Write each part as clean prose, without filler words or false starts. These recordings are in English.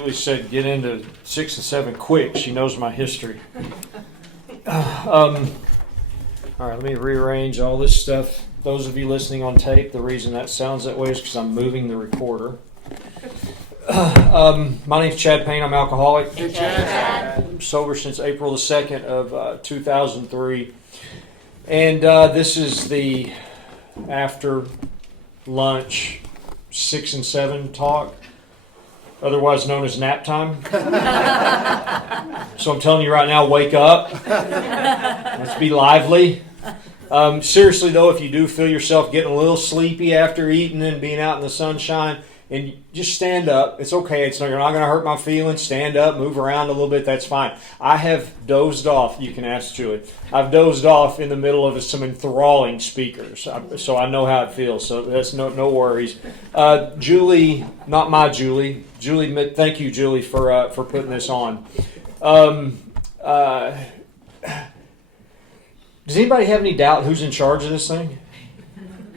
Julie said, get into 6 and 7 quick. She knows my history. All right, let me rearrange all this stuff. Those of you listening on tape, the reason that sounds that way is because I'm moving the recorder. My name's Chad Payne. I'm alcoholic. Hey, Chad. I'm sober since April the 2nd of 2003. And this is the after lunch 6 and 7 talk, otherwise known as nap time. So I'm telling you right now, wake up. Let's be lively. Seriously though, if you do feel yourself getting a little sleepy after eating and being out in the sunshine, and just stand up. It's okay. You're not going to hurt my feelings. Stand up, move around a little bit. That's fine. I have dozed off. You can ask Julie. I've dozed off in the middle of some enthralling speakers, so I know how it feels. So that's no worries. Julie, not my Julie. Julie, thank you, Julie, for putting this on. Does anybody have any doubt who's in charge of this thing?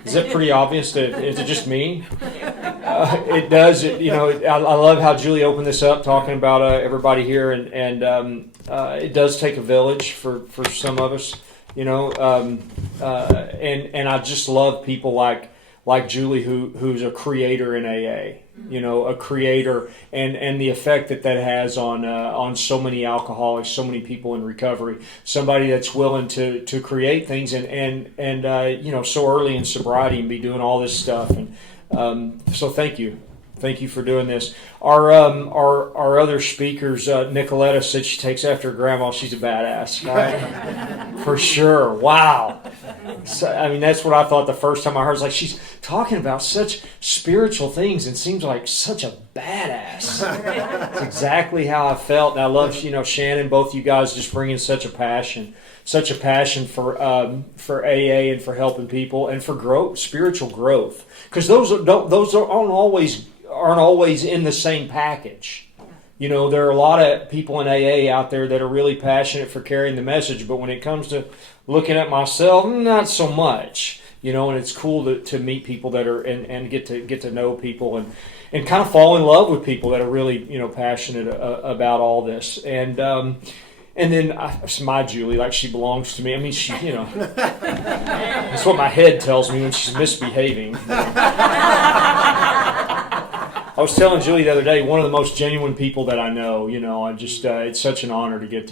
Is it pretty obvious? Is it just me? It does. I love how Julie opened this up, talking about everybody here, and it does take a village for some of us, and I just love people like Julie, who's a creator in AA, a creator, and the effect that has on so many alcoholics, so many people in recovery. Somebody that's willing to create things and so early in sobriety and be doing all this stuff. And so thank you for doing this. Our other speakers, Nicoletta said she takes after her grandma. She's a badass, right? For sure. Wow. So, that's what I thought the first time I heard. It's like, she's talking about such spiritual things and seems like such a badass. That's exactly how I felt. And I love, Shannon, both you guys just bringing such a passion for AA and for helping people and for growth, spiritual growth. Because those aren't always in the same package. There are a lot of people in AA out there that are really passionate for carrying the message, but when it comes to looking at myself, not so much. And it's cool to meet people that are and get to know people and kind of fall in love with people that are really passionate about all this. And then it's my Julie, like she belongs to me. She that's what my head tells me when she's misbehaving. I was telling Julie the other day, one of the most genuine people that I know. I just it's such an honor to get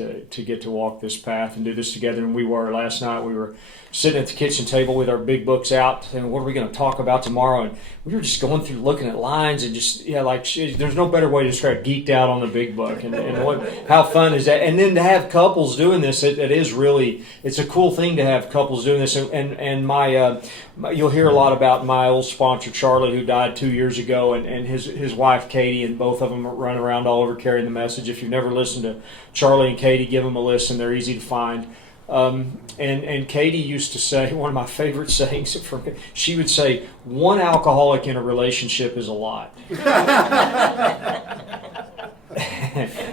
to walk this path and do this together. And we were last night. We were sitting at the kitchen table with our big books out, and what are we going to talk about tomorrow? And we were just going through looking at lines and just there's no better way to describe geeked out on the big book and how fun is that? And then to have couples doing this, it is really, it's a cool thing to have couples doing this. And my you'll hear a lot about my old sponsor Charlie, who died 2 years ago, and his wife Katie, and both of them run around all over carrying the message. If you've never listened to Charlie and Katie, give them a listen. They're easy to find. And Katie used to say, one of my favorite sayings from her, she would say, one alcoholic in a relationship is a lot.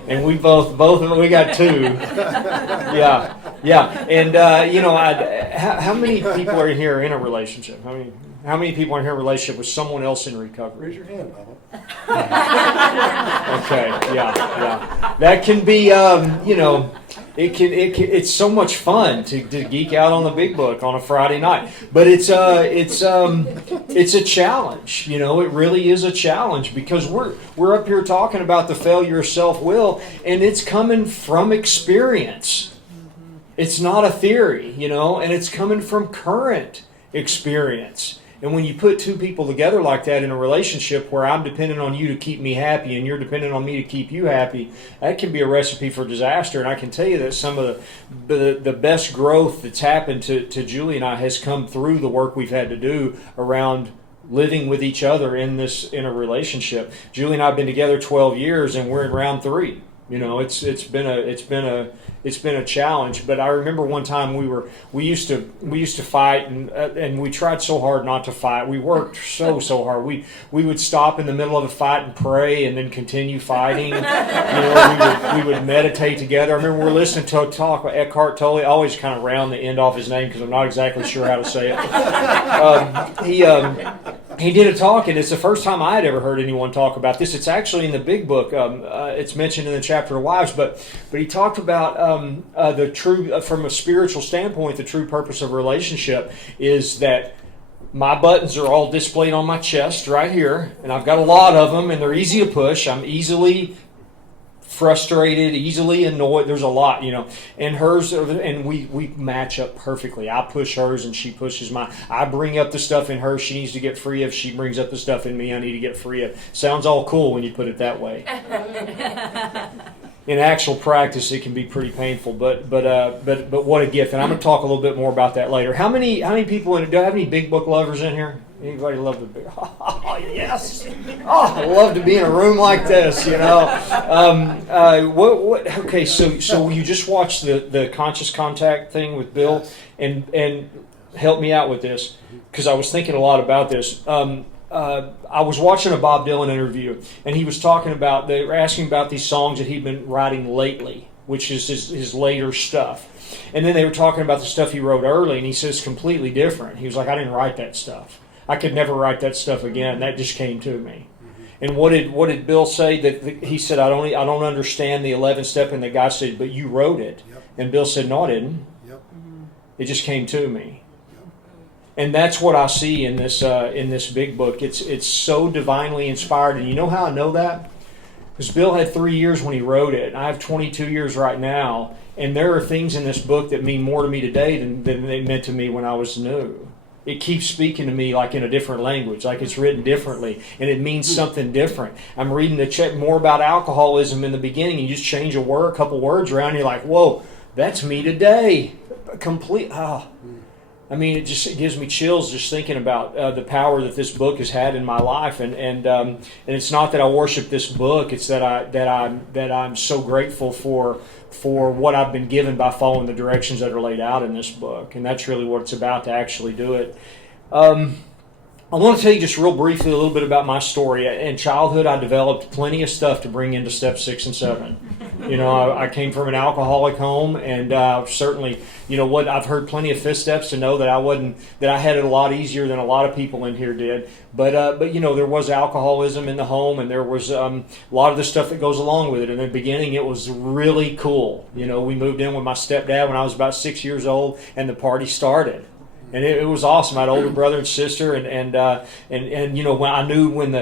And we both we got two. Yeah. And how many people are here in a relationship? How many people are here in a relationship with someone else in recovery? Raise your hand, Mama. Okay, yeah. That can be, it's so much fun to geek out on the big book on a Friday night. But it's a challenge. It really is a challenge, because we're up here talking about the failure of self-will, and it's coming from experience. It's not a theory, and it's coming from current experience. And when you put two people together like that in a relationship where I'm dependent on you to keep me happy and you're dependent on me to keep you happy, that can be a recipe for disaster. And I can tell you that some of the best growth that's happened to Julie and I has come through the work we've had to do around living with each other in a relationship. Julie and I have been together 12 years, and we're in round 3. It's been a challenge. But I remember one time we used to fight, and we tried so hard not to fight. We worked so hard. We would stop in the middle of a fight and pray, and then continue fighting. We would meditate together. I remember we were listening to a talk by Eckhart Tolle. I always kind of round the end off his name because I'm not exactly sure how to say it. he did a talk, and it's the first time I had ever heard anyone talk about this. It's actually in the big book. It's mentioned in the chapter of wives, but he talked about the true, from a spiritual standpoint, the true purpose of a relationship is that my buttons are all displayed on my chest right here, and I've got a lot of them, and they're easy to push. I'm easily frustrated, easily annoyed. There's a lot, and hers, and we match up perfectly. I push hers and she pushes mine. I bring up the stuff in her she needs to get free of. She brings up the stuff in me I need to get free of. Sounds all cool when you put it that way. In actual practice, it can be pretty painful, but what a gift. And I'm going to talk a little bit more about that later. How many people do I have any big book lovers in here? Anybody love the big? Oh, yes. Oh, I love to be in a room like this. Okay, so you just watched the conscious contact thing with Bill, and help me out with this because I was thinking a lot about this. I was watching a Bob Dylan interview, and he was talking about, they were asking about these songs that he'd been writing lately, which is his later stuff. And then they were talking about the stuff he wrote early, and he says completely different. He was like, I didn't write that stuff. I could never write that stuff again. That just came to me. And what did Bill say? That he said, I don't understand the 11th step, and the guy said, but you wrote it. Yep. And Bill said, no, I didn't. Yep. It just came to me. And that's what I see in this big book. It's so divinely inspired. And you know how I know that? Because Bill had 3 years when he wrote it. And I have 22 years right now. And there are things in this book that mean more to me today than they meant to me when I was new. It keeps speaking to me like in a different language, like it's written differently, and it means something different. I'm reading more about alcoholism in the beginning, and you just change a couple words around, and you're like, whoa, that's me today. It gives me chills just thinking about the power that this book has had in my life, and it's not that I worship this book; it's that I'm so grateful for what I've been given by following the directions that are laid out in this book, and that's really what it's about to actually do it. I want to tell you just real briefly a little bit about my story. In childhood, I developed plenty of stuff to bring into step 6 and 7. I came from an alcoholic home, and certainly, I've heard plenty of fifth steps to know that I had it a lot easier than a lot of people in here did. But there was alcoholism in the home, and there was a lot of the stuff that goes along with it. In the beginning, it was really cool. We moved in with my stepdad when I was about 6 years old, and the party started. And it was awesome. I had an older brother and sister, and when I knew when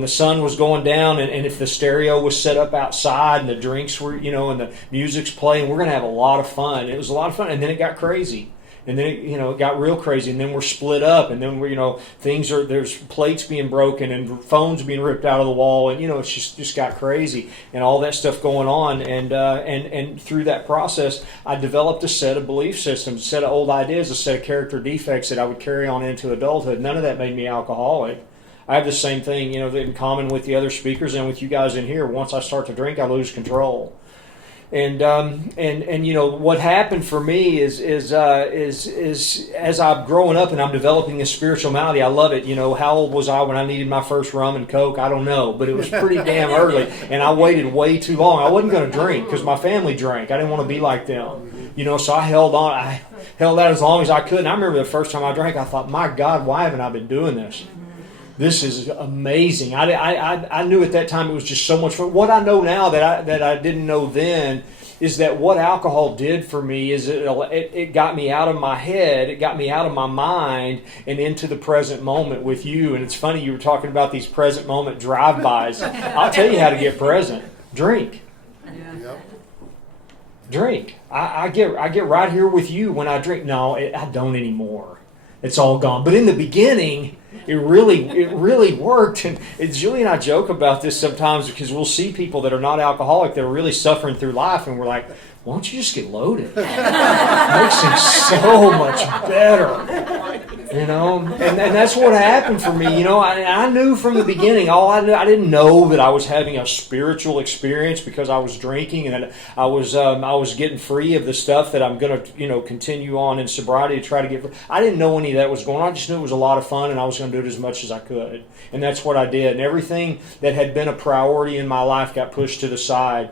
the sun was going down, and if the stereo was set up outside, and the drinks were, and the music's playing, we're gonna have a lot of fun. It was a lot of fun, and then it got crazy. And then it got real crazy, and then we're split up, and then there's plates being broken and phones being ripped out of the wall, and it's just got crazy, and all that stuff going on, and through that process, I developed a set of belief systems, a set of old ideas, a set of character defects that I would carry on into adulthood. None of that made me alcoholic. I have the same thing, in common with the other speakers and with you guys in here. Once I start to drink, I lose control. And what happened for me is as I'm growing up and I'm developing this spiritual malady, I love it. How old was I when I needed my first rum and Coke? I don't know, but it was pretty damn early, and I waited way too long. I wasn't going to drink because my family drank. I didn't want to be like them, so I held on. I held out as long as I could. And I remember the first time I drank, I thought, my God, why haven't I been doing this? This is amazing. I knew at that time it was just so much fun. What I know now that I didn't know then is that what alcohol did for me is it got me out of my head, it got me out of my mind and into the present moment with you. And it's funny, you were talking about these present moment drive-bys. I'll tell you how to get present. Drink. Yeah. Drink. I get right here with you when I drink. No, I don't anymore. It's all gone. But in the beginning, it really worked. And Julie and I joke about this sometimes because we'll see people that are not alcoholic that are really suffering through life, and we're like, why don't you just get loaded? It makes things so much better. And that's what happened for me. I knew from the beginning, I didn't know that I was having a spiritual experience because I was drinking, and I was getting free of the stuff that I'm going to continue on in sobriety to try to get free. I didn't know any of that was going on. I just knew it was a lot of fun, and I was going to do it as much as I could. And that's what I did. And everything that had been a priority in my life got pushed to the side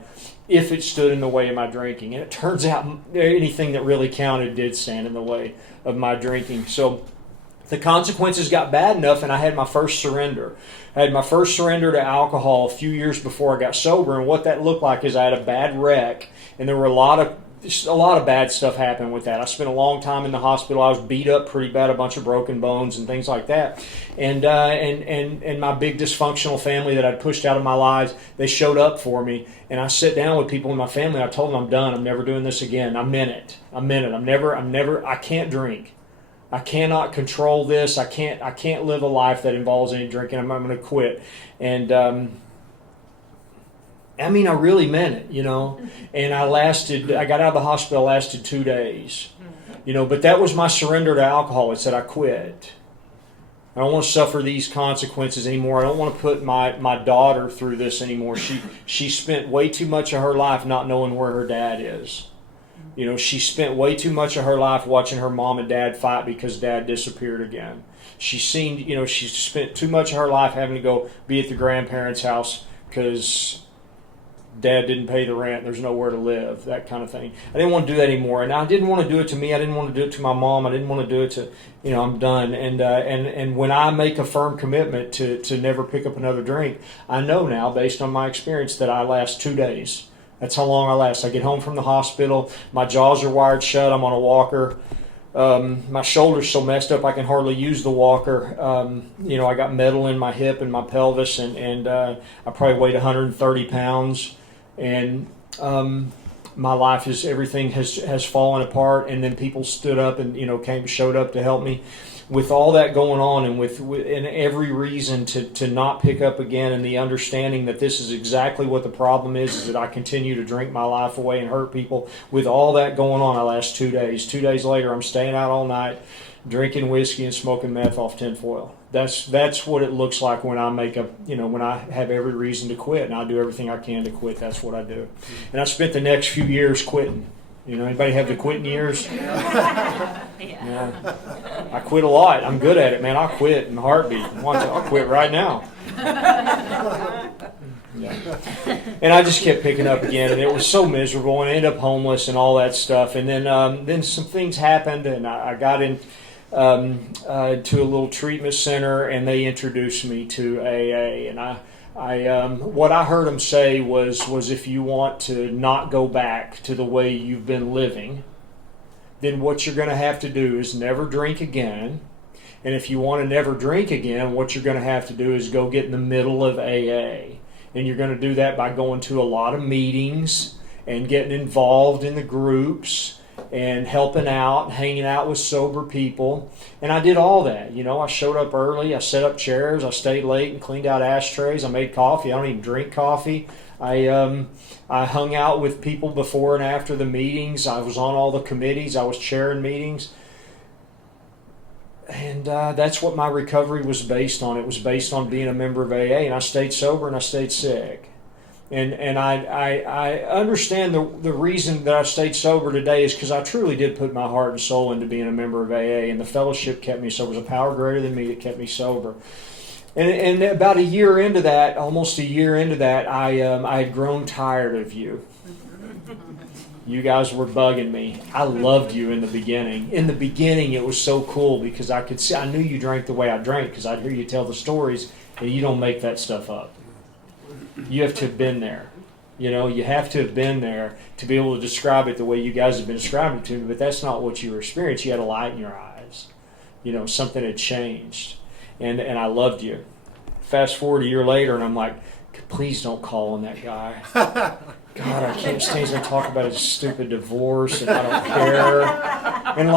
if it stood in the way of my drinking. And it turns out anything that really counted did stand in the way of my drinking. So the consequences got bad enough, and I had my first surrender. I had my first surrender to alcohol a few years before I got sober, and what that looked like is I had a bad wreck, and there were a lot of bad stuff happened with that. I spent a long time in the hospital. I was beat up pretty bad, a bunch of broken bones and things like that. And my big dysfunctional family that I'd pushed out of my lives, they showed up for me. And I sat down with people in my family. I told them I'm done. I'm never doing this again. I meant it. I can't drink. I cannot control this. I can't live a life that involves any drinking. I'm going to quit. And I really meant it, And I got out of the hospital, lasted 2 days. But that was my surrender to alcohol. It said I quit. I don't want to suffer these consequences anymore. I don't want to put my daughter through this anymore. She spent way too much of her life not knowing where her dad is. She spent way too much of her life watching her mom and dad fight because dad disappeared again. She spent too much of her life having to go be at the grandparents' house because dad didn't pay the rent, there's nowhere to live, that kind of thing. I didn't want to do that anymore. And I didn't want to do it to me. I didn't want to do it to my mom. I didn't want to do it to, I'm done. And when I make a firm commitment to never pick up another drink, I know now, based on my experience, that I last 2 days. That's how long I last. I get home from the hospital, my jaws are wired shut, I'm on a walker. My shoulder's so messed up I can hardly use the walker. I got metal in my hip and my pelvis, and I probably weighed 130 pounds. And my life everything has fallen apart. And then people stood up and showed up to help me. With all that going on, and with every reason to not pick up again, and the understanding that this is exactly what the problem is that I continue to drink my life away and hurt people. With all that going on, I last 2 days. 2 days later, I'm staying out all night, drinking whiskey and smoking meth off tinfoil. That's what it looks like when I when I have every reason to quit, and I do everything I can to quit. That's what I do. And I spent the next few years quitting. Anybody have the quitting years? Yeah. I quit a lot. I'm good at it, man. I'll quit in a heartbeat. I'll quit right now. Yeah. And I just kept picking up again, and it was so miserable, and I ended up homeless and all that stuff. And then some things happened, and I got in to a little treatment center, and they introduced me to AA. And what I heard them say was if you want to not go back to the way you've been living, then what you're going to have to do is never drink again. And if you want to never drink again, what you're going to have to do is go get in the middle of AA. And you're going to do that by going to a lot of meetings and getting involved in the groups and helping out, hanging out with sober people. And I did all that. I showed up early, I set up chairs, I stayed late and cleaned out ashtrays, I made coffee. I don't even drink coffee. I hung out with people before and after the meetings. I was on all the committees. I was chairing meetings. And that's what my recovery was based on. It was based on being a member of AA, and I stayed sober and I stayed sick. And I understand the reason that I stayed sober today is because I truly did put my heart and soul into being a member of AA, and the fellowship kept me sober. It was a power greater than me that kept me sober. And about a year into that, almost a year into that, I had grown tired of you. You guys were bugging me. I loved you in the beginning. In the beginning, it was so cool because I could see, I knew you drank the way I drank because I'd hear you tell the stories, and you don't make that stuff up. You have to have been there. You have to have been there to be able to describe it the way you guys have been describing it to me, but that's not what you were experiencing. You had a light in your eyes. Something had changed. And I loved you. Fast forward a year later, and I'm like, please don't call on that guy. God, I can't stand there and talk about his stupid divorce, and I don't care. And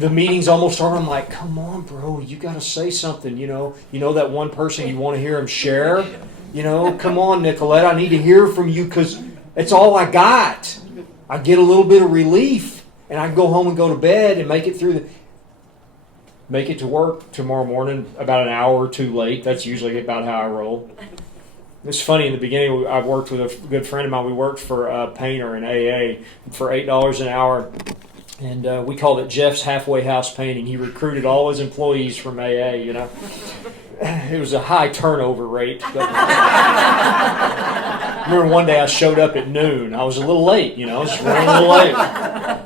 the meeting's almost over. I'm like, come on, bro, you got to say something. You know that one person you want to hear him share. Come on, Nicolette, I need to hear from you because it's all I got. I get a little bit of relief, and I can go home and go to bed and make it to work tomorrow morning about an hour or two late. That's usually about how I roll. It's funny, in the beginning, I worked with a good friend of mine. We worked for a painter in AA for $8 an hour, and we called it Jeff's Halfway House Painting. He recruited all his employees from AA, It was a high turnover rate. But I remember one day I showed up at noon. I was a little late, I was running a little late.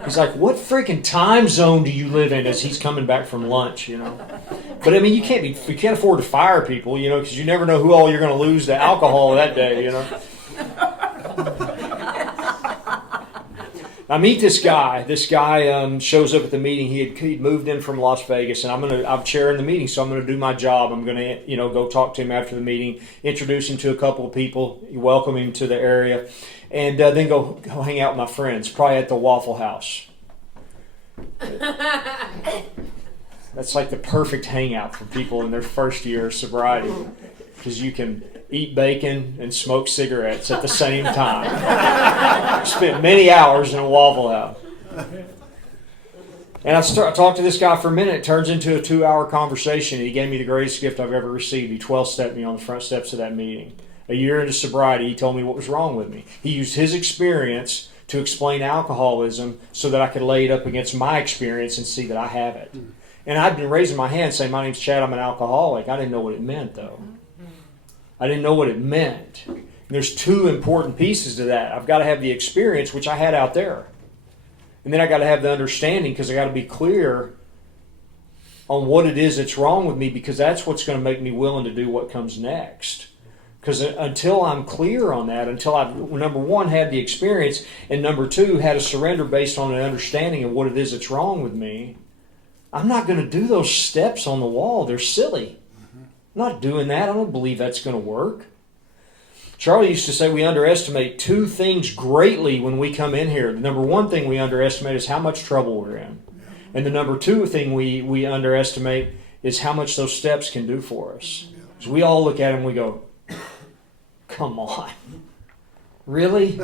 He's like, what freaking time zone do you live in as he's coming back from lunch, But I mean, you can't afford to fire people, because you never know who all you're going to lose to alcohol that day, I meet this guy. This guy shows up at the meeting. He'd moved in from Las Vegas, and I'm chairing the meeting, so I'm going to do my job. I'm going to go talk to him after the meeting, introduce him to a couple of people, welcome him to the area, and then go hang out with my friends, probably at the Waffle House. That's like the perfect hangout for people in their first year of sobriety, because you can eat bacon and smoke cigarettes at the same time. Spent many hours in a Waffle House. And I talked to this guy for a minute. It turns into a 2-hour conversation. He gave me the greatest gift I've ever received. He 12-stepped me on the front steps of that meeting. A year into sobriety, he told me what was wrong with me. He used his experience to explain alcoholism so that I could lay it up against my experience and see that I have it. And I'd been raising my hand saying, my name's Chad, I'm an alcoholic. I didn't know what it meant, though. I didn't know what it meant. And there's 2 important pieces to that. I've got to have the experience, which I had out there. And then I got to have the understanding, because I got to be clear on what it is that's wrong with me, because that's what's going to make me willing to do what comes next. Because until I'm clear on that, until I've, number 1, had the experience, and number 2, had a surrender based on an understanding of what it is that's wrong with me, I'm not going to do those steps on the wall. They're silly. I'm not doing that. I don't believe that's going to work. Charlie used to say we underestimate 2 things greatly when we come in here. The number 1 thing we underestimate is how much trouble we're in. And the number 2 thing we underestimate is how much those steps can do for us. Because we all look at them and we go, come on. Really?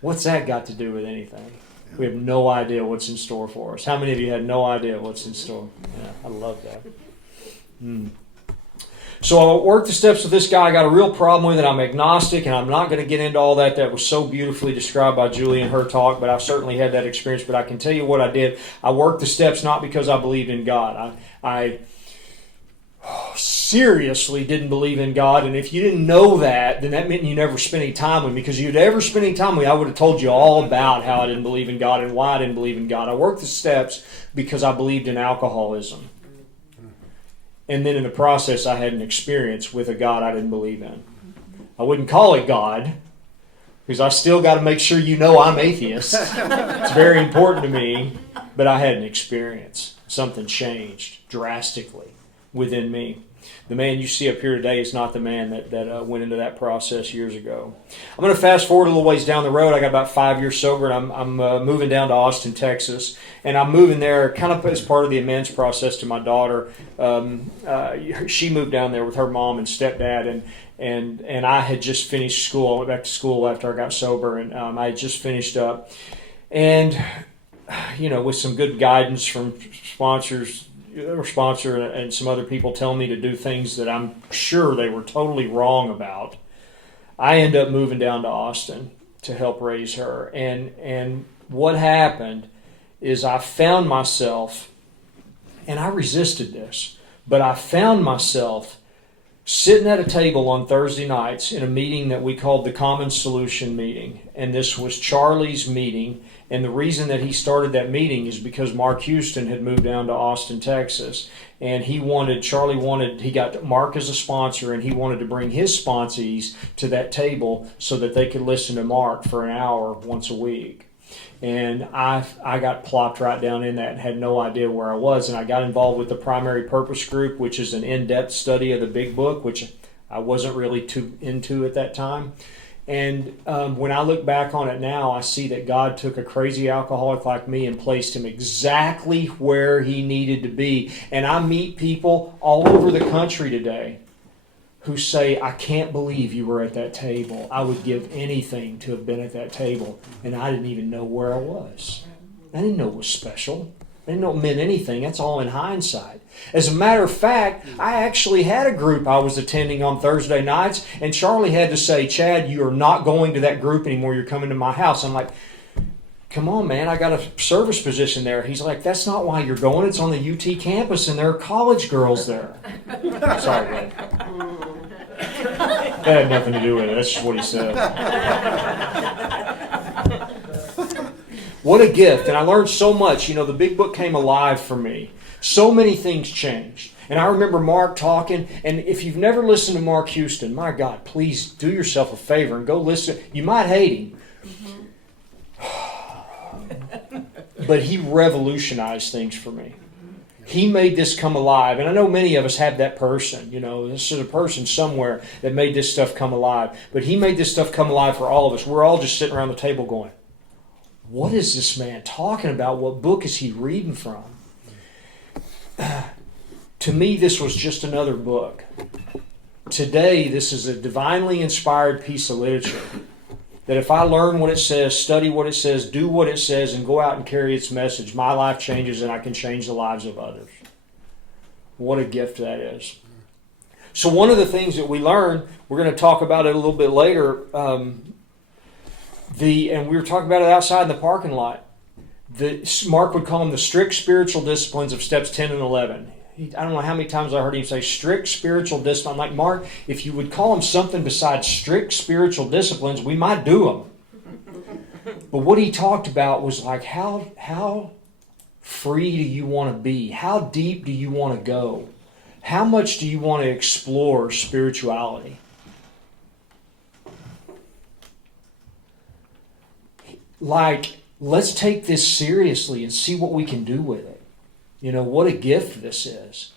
What's that got to do with anything? We have no idea what's in store for us. How many of you had no idea what's in store? Yeah, I love that. So I worked the steps with this guy. I got a real problem with it. I'm agnostic, and I'm not going to get into all that. That was so beautifully described by Julie in her talk, but I've certainly had that experience. But I can tell you what I did. I worked the steps not because I believed in God. I seriously didn't believe in God, and if you didn't know that, then that meant you never spent any time with me, because if you'd ever spent any time with me, I would have told you all about how I didn't believe in God and why I didn't believe in God. I worked the steps because I believed in alcoholism. And then in the process, I had an experience with a God I didn't believe in. I wouldn't call it God, because I still got to make sure you know I'm atheist. It's very important to me, but I had an experience. Something changed drastically within me. The man you see up here today is not the man that went into that process years ago. I'm going to fast forward a little ways down the road. I got about 5 years sober, and I'm moving down to Austin, Texas. And I'm moving there kind of as part of the amends process to my daughter. She moved down there with her mom and stepdad, and I had just finished school. I went back to school after I got sober, and I had just finished up. And, with some good guidance from sponsor and some other people telling me to do things that I'm sure they were totally wrong about, I end up moving down to Austin to help raise her. And what happened is I found myself, and I resisted this, but I found myself sitting at a table on Thursday nights in a meeting that we called the Common Solution Meeting. And this was Charlie's meeting. And the reason that he started that meeting is because Mark Houston had moved down to Austin, Texas. And he got Mark as a sponsor, and he wanted to bring his sponsees to that table so that they could listen to Mark for an hour once a week. And I got plopped right down in that and had no idea where I was. And I got involved with the Primary Purpose Group, which is an in-depth study of the Big Book, which I wasn't really too into at that time. And when I look back on it now, I see that God took a crazy alcoholic like me and placed him exactly where he needed to be. And I meet people all over the country today who say, I can't believe you were at that table. I would give anything to have been at that table. And I didn't even know where I was. I didn't know it was special. I didn't know it meant anything. That's all in hindsight. As a matter of fact, I actually had a group I was attending on Thursday nights, and Charlie had to say, Chad, you are not going to that group anymore. You're coming to my house. I'm like, come on, man, I got a service position there. He's like, that's not why you're going. It's on the UT campus, and there are college girls there. Sorry, Ray. That had nothing to do with it. That's just what he said. What a gift. And I learned so much. You know, the big book came alive for me. So many things changed. And I remember Mark talking, and if you've never listened to Mark Houston, my God, please do yourself a favor and go listen. You might hate him. But he revolutionized things for me. He made this come alive. And I know many of us have that person. You know, this is a person somewhere that made this stuff come alive. But he made this stuff come alive for all of us. We're all just sitting around the table going, what is this man talking about? What book is he reading from? To me, this was just another book. Today, this is a divinely inspired piece of literature that if I learn what it says, study what it says, do what it says, and go out and carry its message, my life changes and I can change the lives of others. What a gift that is. So one of the things that we learn, we're going to talk about it a little bit later, and we were talking about it outside in the parking lot. Mark would call them the strict spiritual disciplines of steps 10 and 11. I don't know how many times I heard him say strict spiritual discipline. I'm like, Mark, if you would call them something besides strict spiritual disciplines, we might do them. But what he talked about was like, how free do you want to be? How deep do you want to go? How much do you want to explore spirituality? Like, let's take this seriously and see what we can do with it. You know, what a gift this is.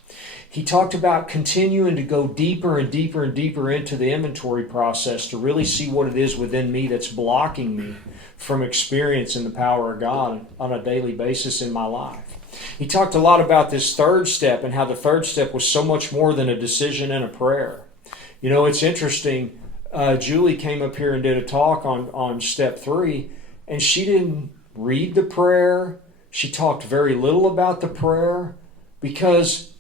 He talked about continuing to go deeper and deeper and deeper into the inventory process to really see what it is within me that's blocking me from experiencing the power of God on a daily basis in my life. He talked a lot about this third step and how the third step was so much more than a decision and a prayer. You know, it's interesting. Julie came up here and did a talk on step 3, and she didn't read the prayer. She talked very little about the prayer, because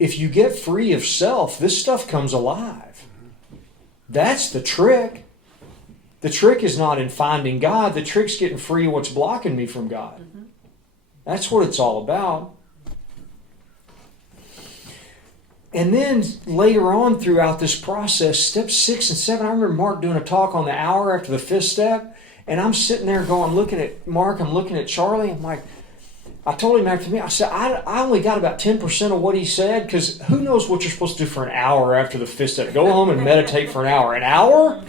if you get free of self, this stuff comes alive. That's the trick. The trick is not in finding God. The trick's getting free of what's blocking me from God. That's what it's all about. And then later on throughout this process, steps 6 and 7, I remember Mark doing a talk on the hour after the 5th step, and I'm sitting there going, looking at Mark, I'm looking at Charlie, I'm like, I told him after me, I said, I only got about 10% of what he said, because who knows what you're supposed to do for an hour after the 5th step? Go home and meditate for an hour. An hour?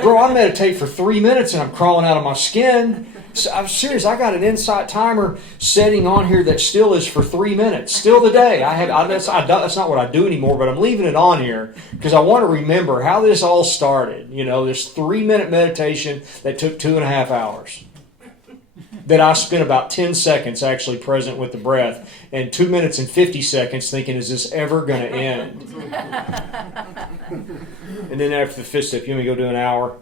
Bro, I meditate for 3 minutes and I'm crawling out of my skin. So I'm serious. I got an Insight timer setting on here that still is for 3 minutes. Still today. That's not what I do anymore, but I'm leaving it on here because I want to remember how this all started. You know, this 3-minute meditation that took 2.5 hours. That I spent about 10 seconds actually present with the breath, and 2 minutes and 50 seconds thinking, is this ever going to end? And then after the 5th step, you want me to go do an hour?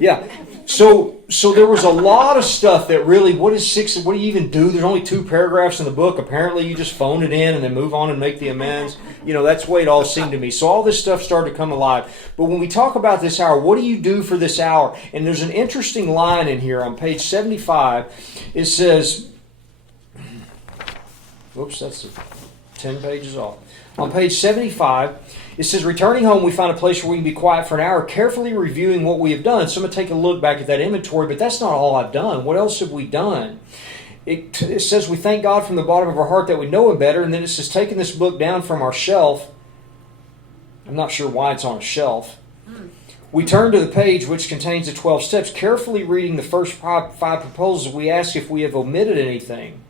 Yeah. So there was a lot of stuff that really, what do you even do? There's only 2 paragraphs in the book. Apparently you just phone it in and then move on and make the amends. You know, that's the way it all seemed to me. So all this stuff started to come alive. But when we talk about this hour, what do you do for this hour? And there's an interesting line in here on page 75. It says, whoops, that's 10 pages off. On page 75, it says, returning home, we find a place where we can be quiet for an hour, carefully reviewing what we have done. So I'm going to take a look back at that inventory, but that's not all I've done. What else have we done? It says we thank God from the bottom of our heart that we know Him better, and then it says taking this book down from our shelf. I'm not sure why it's on a shelf. We turn to the page which contains the 12 steps, carefully reading the first 5 proposals. We ask if we have omitted anything.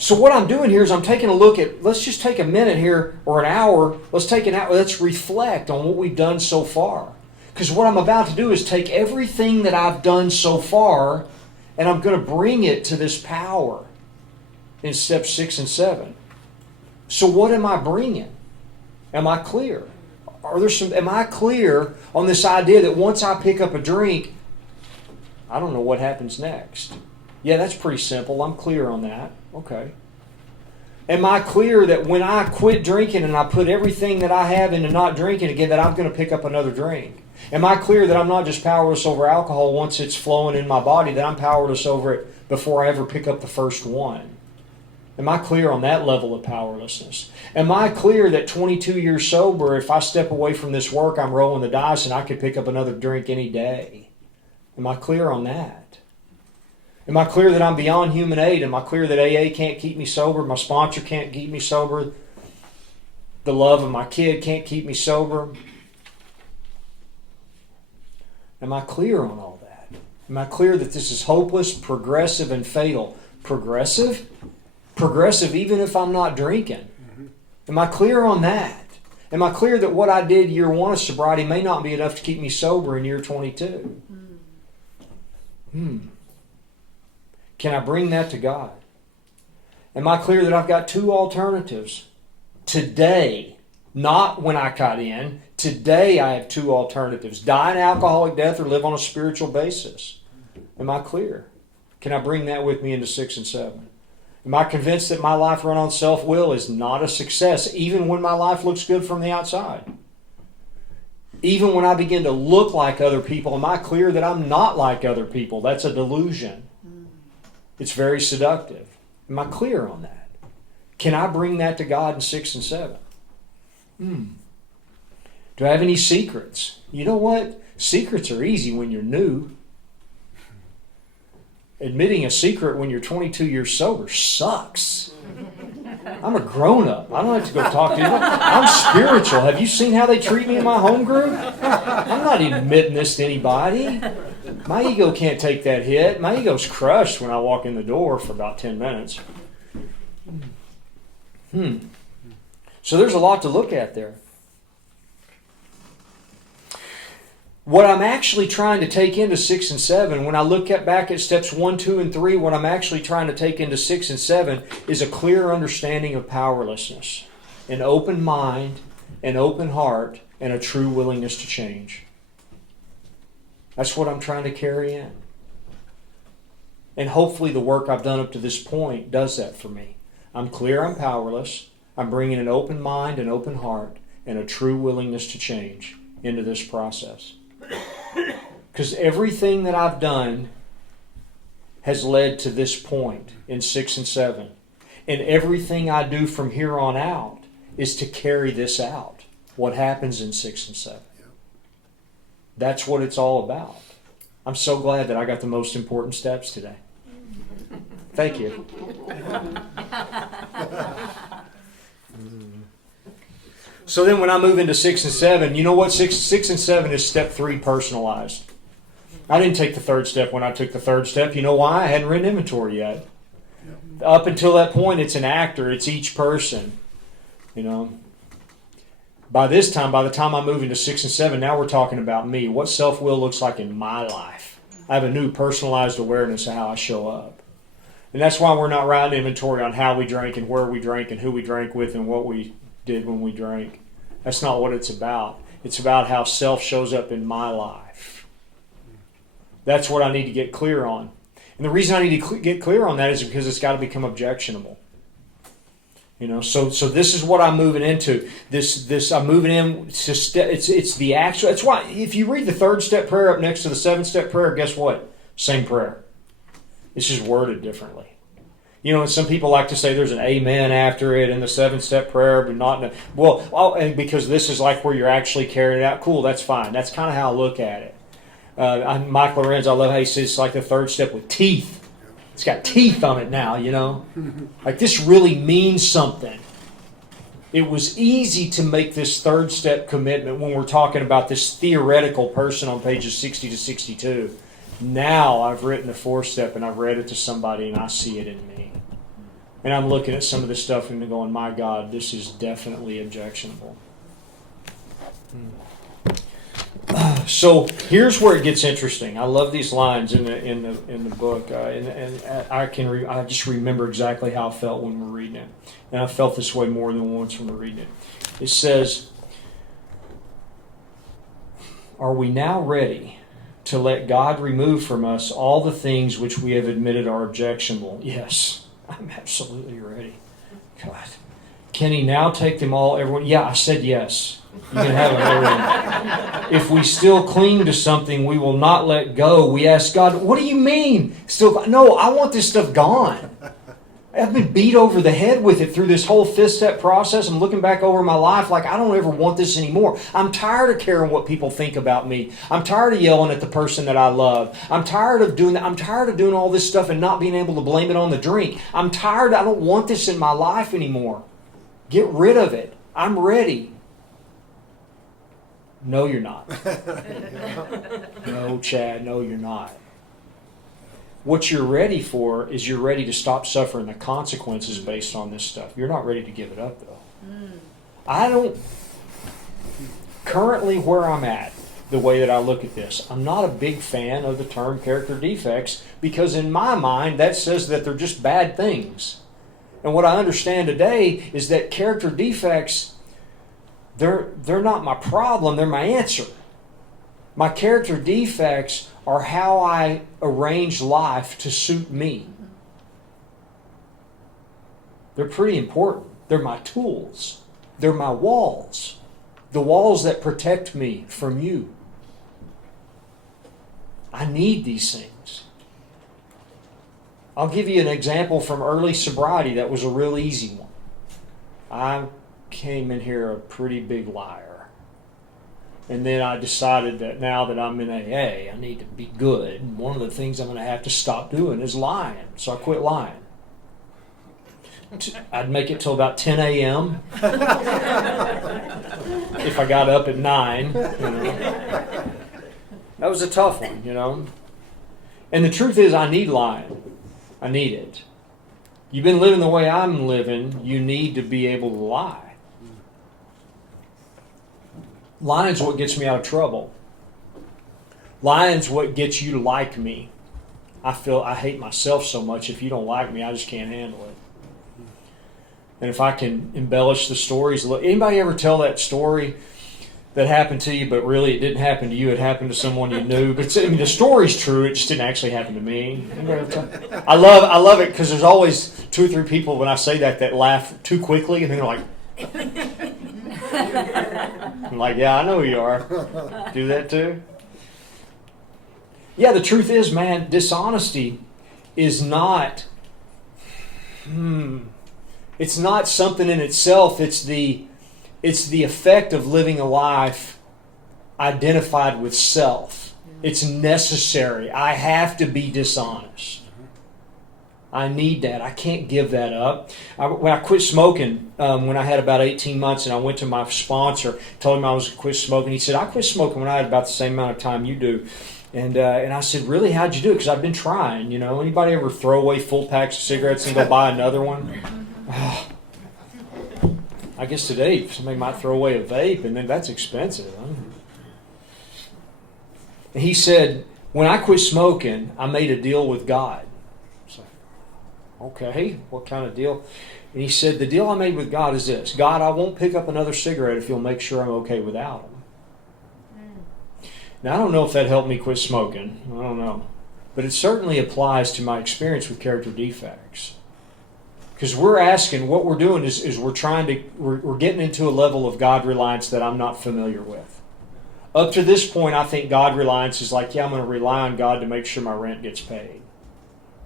So what I'm doing here is I'm taking a look at, let's just take a minute here, or an hour, let's reflect on what we've done so far. Because what I'm about to do is take everything that I've done so far, and I'm going to bring it to this power in steps 6 and 7. So what am I bringing? Am I clear? Am I clear on this idea that once I pick up a drink, I don't know what happens next? Yeah, that's pretty simple. I'm clear on that. Okay. Am I clear that when I quit drinking and I put everything that I have into not drinking again, that I'm going to pick up another drink? Am I clear that I'm not just powerless over alcohol once it's flowing in my body, that I'm powerless over it before I ever pick up the first one? Am I clear on that level of powerlessness? Am I clear that 22 years sober, if I step away from this work, I'm rolling the dice and I could pick up another drink any day? Am I clear on that? Am I clear that I'm beyond human aid? Am I clear that AA can't keep me sober? My sponsor can't keep me sober? The love of my kid can't keep me sober? Am I clear on all that? Am I clear that this is hopeless, progressive, and fatal? Progressive? Progressive even if I'm not drinking. Am I clear on that? Am I clear that what I did year 1 of sobriety may not be enough to keep me sober in year 22? Can I bring that to God? Am I clear that I've got 2 alternatives? Today, not when I got in. Today I have 2 alternatives. Die an alcoholic death or live on a spiritual basis. Am I clear? Can I bring that with me into 6 and 7? Am I convinced that my life run on self-will is not a success, even when my life looks good from the outside? Even when I begin to look like other people, am I clear that I'm not like other people? That's a delusion. It's very seductive. Am I clear on that? Can I bring that to God in 6 and 7? Do I have any secrets? You know what? Secrets are easy when you're new. Admitting a secret when you're 22 years sober sucks. I'm a grown-up. I don't have to go talk to you. I'm spiritual. Have you seen how they treat me in my home group? I'm not admitting this to anybody. My ego can't take that hit. My ego's crushed when I walk in the door for about 10 minutes. So there's a lot to look at there. What I'm actually trying to take into 6 and 7, when I look back at steps 1, 2, and 3, what I'm actually trying to take into 6 and 7 is a clear understanding of powerlessness, an open mind, an open heart, and a true willingness to change. That's what I'm trying to carry in. And hopefully the work I've done up to this point does that for me. I'm clear I'm powerless. I'm bringing an open mind, an open heart, and a true willingness to change into this process. Because everything that I've done has led to this point in 6 and 7. And everything I do from here on out is to carry this out. What happens in 6 and 7. That's what it's all about. I'm so glad that I got the most important steps today. Thank you. So then when I move into 6 and 7, you know what? 6 and 7 is step 3, personalized. I didn't take the 3rd step when I took the 3rd step. You know why? I hadn't written inventory yet. Up until that point, it's an actor. It's each person. You know. By this time, by the time I move into 6 and 7, now we're talking about me. What self-will looks like in my life. I have a new personalized awareness of how I show up. And that's why we're not writing inventory on how we drank and where we drank and who we drank with and what we did when we drank. That's not what it's about. It's about how self shows up in my life. That's what I need to get clear on. And the reason I need to get clear on that is because it's got to become objectionable. You know, so this is what I'm moving into. I'm moving in to it's the actual. That's why if you read the 3rd step prayer up next to the 7th step prayer, guess what? Same prayer. It's just worded differently. You know, and some people like to say there's an amen after it in the 7th step prayer, but not in and because this is like where you're actually carrying it out. Cool, that's fine. That's kind of how I look at it. Mike Lorenz, I love how he says it's like the 3rd step with teeth. It's got teeth on it now, you know. Like this really means something. It was easy to make this 3rd step commitment when we're talking about this theoretical person on pages 60 to 62. Now I've written the 4th step and I've read it to somebody and I see it in me. And I'm looking at some of this stuff and going, my God, this is definitely objectionable. So here's where it gets interesting. I love these lines in the book, and I just remember exactly how I felt when we're reading it, and I felt this way more than once when we're reading it. It says, "Are we now ready to let God remove from us all the things which we have admitted are objectionable?" Yes, I'm absolutely ready. God, can He now take them all? Everyone, yeah, I said yes. You can have everything. If we still cling to something we will not let go, we ask God, what do you mean? Still, no, I want this stuff gone. I've been beat over the head with it through this whole fifth step process. I'm looking back over my life like I don't ever want this anymore. I'm tired of caring what people think about me. I'm tired of yelling at the person that I love. I'm tired of doing that. I'm tired of doing all this stuff and not being able to blame it on the drink. I'm tired. I don't want this in my life anymore. Get rid of it. I'm ready. No, you're not. No, Chad, no, you're not. What you're ready for is you're ready to stop suffering the consequences based on this stuff. You're not ready to give it up, though. I don't, currently where I'm at, the way that I look at this, I'm not a big fan of the term character defects because in my mind that says that they're just bad things. And what I understand today is that character defects, they're not my problem, they're my answer. My character defects are how I arrange life to suit me. They're pretty important. They're my tools. They're my walls. The walls that protect me from you. I need these things. I'll give you an example from early sobriety that was a real easy one. I came in here a pretty big liar. And then I decided that now that I'm in AA, I need to be good. And one of the things I'm going to have to stop doing is lying. So I quit lying. I'd make it till about 10 a.m. if I got up at 9. You know. That was a tough one, you know. And the truth is, I need lying. I need it. You've been living the way I'm living, you need to be able to lie. Lying's what gets me out of trouble. Lying's what gets you to like me. I hate myself so much. If you don't like me, I just can't handle it. And if I can embellish the stories, anybody ever tell that story that happened to you, but really it didn't happen to you, it happened to someone you knew? But I mean, the story's true, it just didn't actually happen to me. I love it because there's always 2 or 3 people when I say that laugh too quickly, and then they're like, I'm like, yeah, I know who you are. Do that too? Yeah, the truth is, man, dishonesty is not, it's not something in itself. It's the effect of living a life identified with self. It's necessary. I have to be dishonest. I need that. I can't give that up. When I quit smoking, when I had about 18 months, and I went to my sponsor, told him I was going to quit smoking. He said, I quit smoking when I had about the same amount of time you do. And I said, really, how'd you do it? Because I've been trying, you know. Anybody ever throw away full packs of cigarettes and go buy another one? I guess today somebody might throw away a vape, and then that's expensive. Huh? And he said, when I quit smoking, I made a deal with God. Okay, what kind of deal? And he said, the deal I made with God is this. God, I won't pick up another cigarette if you'll make sure I'm okay without them. Now, I don't know if that helped me quit smoking. I don't know. But it certainly applies to my experience with character defects. Because we're asking, what we're doing is we're getting into a level of God reliance that I'm not familiar with. Up to this point, I think God reliance is like, yeah, I'm going to rely on God to make sure my rent gets paid.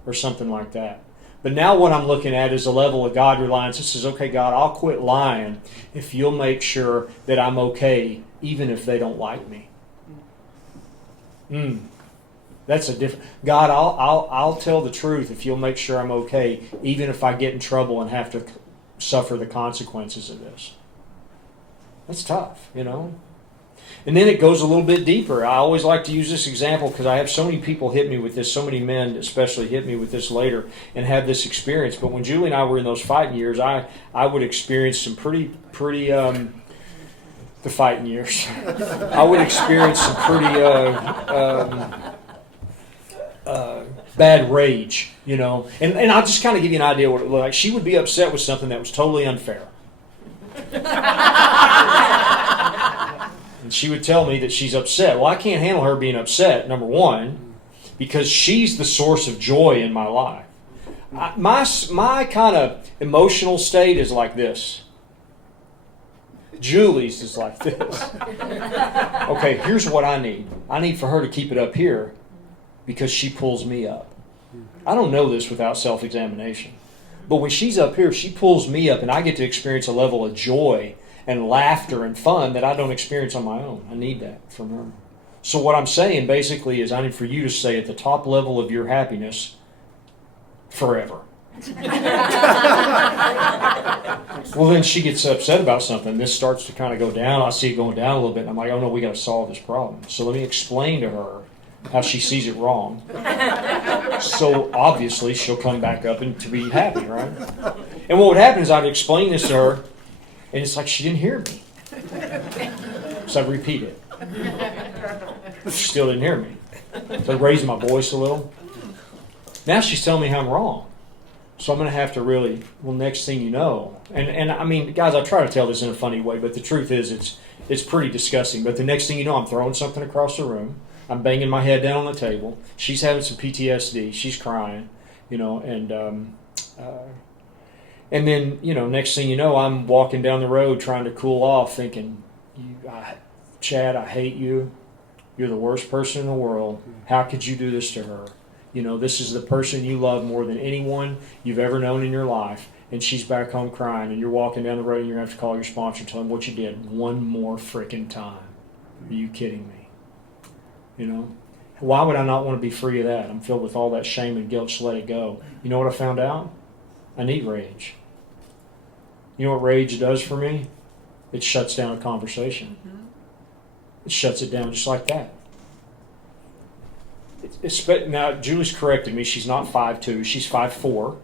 Or something like that. But now what I'm looking at is a level of God reliance. It says, okay, God, I'll quit lying if you'll make sure that I'm okay, even if they don't like me. That's a different. God, I'll tell the truth if you'll make sure I'm okay, even if I get in trouble and have to suffer the consequences of this. That's tough, you know. And then it goes a little bit deeper. I always like to use this example because I have so many people hit me with this, so many men especially hit me with this later and have this experience. But when Julie and I were in those fighting years, I would experience some pretty the fighting years. I would experience some pretty bad rage, you know. And I'll just kind of give you an idea what it looked like. She would be upset with something that was totally unfair. And she would tell me that she's upset. Well, I can't handle her being upset, number one, because she's the source of joy in my life. My kind of emotional state is like this. Julie's is like this. Okay, here's what I need. I need for her to keep it up here because she pulls me up. I don't know this without self-examination. But when she's up here, she pulls me up, and I get to experience a level of joy and laughter and fun that I don't experience on my own. I need that from her. So what I'm saying basically is I need for you to stay at the top level of your happiness forever. Well, then she gets upset about something. This starts to kind of go down. I see it going down a little bit, and I'm like, oh no, we got to solve this problem. So let me explain to her how she sees it wrong. So obviously she'll come back up and to be happy, right? And what would happen is I'd explain this to her, and it's like she didn't hear me. So I'd repeat it. She still didn't hear me. So I'd raise my voice a little. Now she's telling me I'm wrong. So I'm going to have to really, well, next thing you know, and I mean, guys, I try to tell this in a funny way, but the truth is it's pretty disgusting. But the next thing you know, I'm throwing something across the room. I'm banging my head down on the table. She's having some PTSD. She's crying, and then, next thing you know, I'm walking down the road trying to cool off thinking, Chad, I hate you. You're the worst person in the world. How could you do this to her? This is the person you love more than anyone you've ever known in your life, and she's back home crying, and you're walking down the road, and you're going to have to call your sponsor and tell them what you did one more freaking time. Are you kidding me? Why would I not want to be free of that? I'm filled with all that shame and guilt, so let it go. You know what I found out? I need rage. You know what rage does for me? It shuts down a conversation. It shuts it down just like that. Now, Julie's corrected me. She's not 5'2", she's 5'4".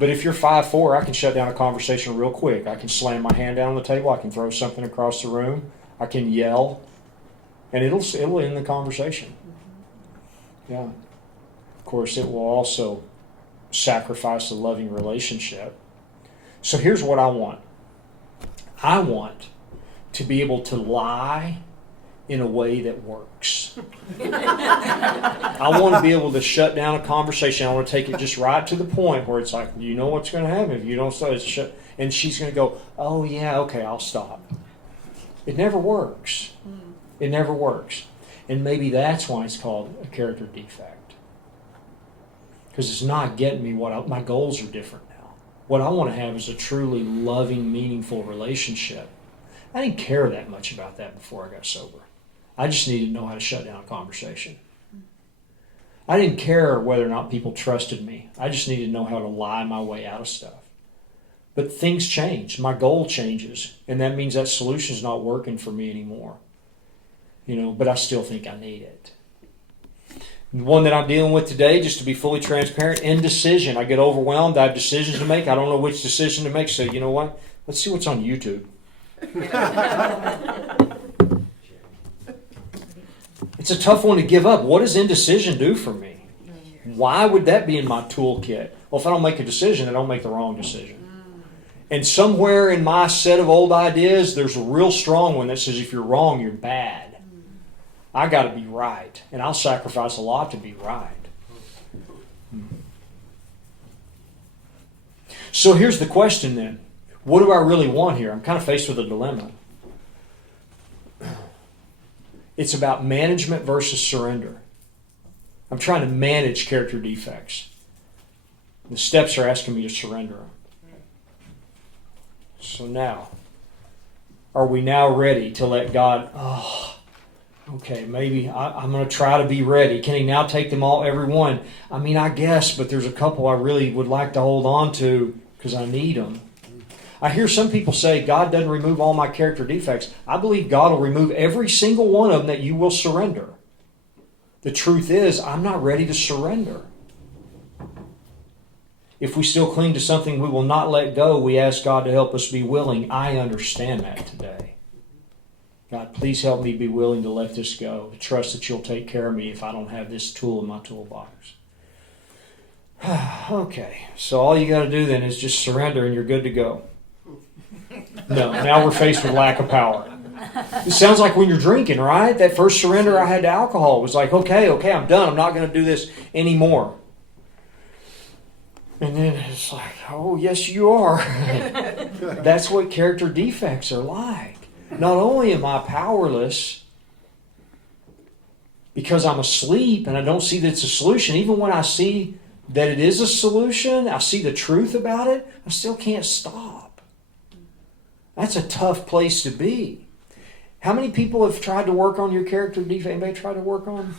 But if you're 5'4", I can shut down a conversation real quick. I can slam my hand down on the table. I can throw something across the room. I can yell. And it'll end the conversation. Yeah. Of course, it will also sacrifice a loving relationship. So here's what I want. I want to be able to lie in a way that works. I want to be able to shut down a conversation. I want to take it just right to the point where it's like, you know what's going to happen if you don't stop. And she's going to go, oh yeah, okay, I'll stop. It never works. It never works. And maybe that's why it's called a character defect. Because it's not getting me my goals are different now. What I want to have is a truly loving, meaningful relationship. I didn't care that much about that before I got sober. I just needed to know how to shut down a conversation. I didn't care whether or not people trusted me. I just needed to know how to lie my way out of stuff. But things change. My goal changes. And that means that solution's not working for me anymore. But I still think I need it. The one that I'm dealing with today, just to be fully transparent, indecision. I get overwhelmed. I have decisions to make. I don't know which decision to make. So you know what? Let's see what's on YouTube. It's a tough one to give up. What does indecision do for me? Why would that be in my toolkit? Well, if I don't make a decision, I don't make the wrong decision. And somewhere in my set of old ideas, there's a real strong one that says if you're wrong, you're bad. I got to be right, and I'll sacrifice a lot to be right. So here's the question then. What do I really want here? I'm kind of faced with a dilemma. It's about management versus surrender. I'm trying to manage character defects. The steps are asking me to surrender them. So now, are we now ready to let God, okay, maybe I'm going to try to be ready. Can he now take them all, every one? I mean, I guess, but there's a couple I really would like to hold on to because I need them. I hear some people say God doesn't remove all my character defects. I believe God will remove every single one of them that you will surrender. The truth is, I'm not ready to surrender. If we still cling to something we will not let go, we ask God to help us be willing. I understand that today. God, please help me be willing to let this go, to trust that you'll take care of me if I don't have this tool in my toolbox. Okay, so all you got to do then is just surrender and you're good to go. No, now we're faced with lack of power. It sounds like when you're drinking, right? That first surrender I had to alcohol was like, okay, I'm done. I'm not going to do this anymore. And then it's like, oh, yes, you are. That's what character defects are like. Not only am I powerless because I'm asleep and I don't see that it's a solution, even when I see that it is a solution. I see the truth about it. I still can't stop. That's a tough place to be. How many people have tried to work on your character defect? Anybody tried to work on?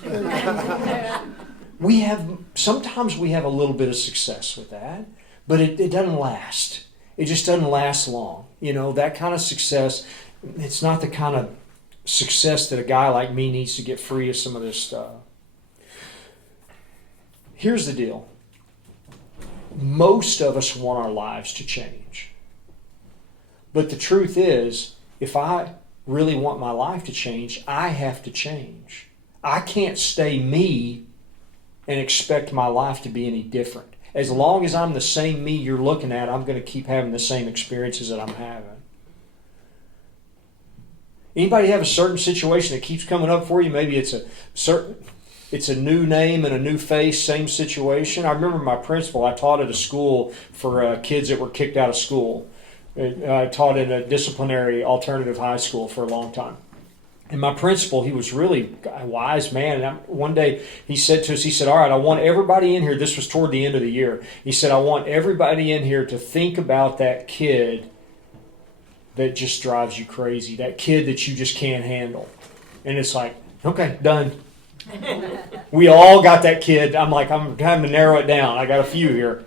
Sometimes we have a little bit of success with that, but it doesn't last. It just doesn't last long. That kind of success, it's not the kind of success that a guy like me needs to get free of some of this stuff. Here's the deal. Most of us want our lives to change. But the truth is, if I really want my life to change, I have to change. I can't stay me and expect my life to be any different. As long as I'm the same me you're looking at, I'm going to keep having the same experiences that I'm having. Anybody have a certain situation that keeps coming up for you? Maybe it's a new name and a new face, same situation. I remember my principal, I taught at a school for kids that were kicked out of school. I taught in a disciplinary alternative high school for a long time. And my principal, he was really a wise man. And one day he said to us, all right, I want everybody in here, this was toward the end of the year. He said, I want everybody in here to think about that kid that just drives you crazy, that kid that you just can't handle. And it's like, okay, done. We all got that kid. I'm having to narrow it down. I got a few here.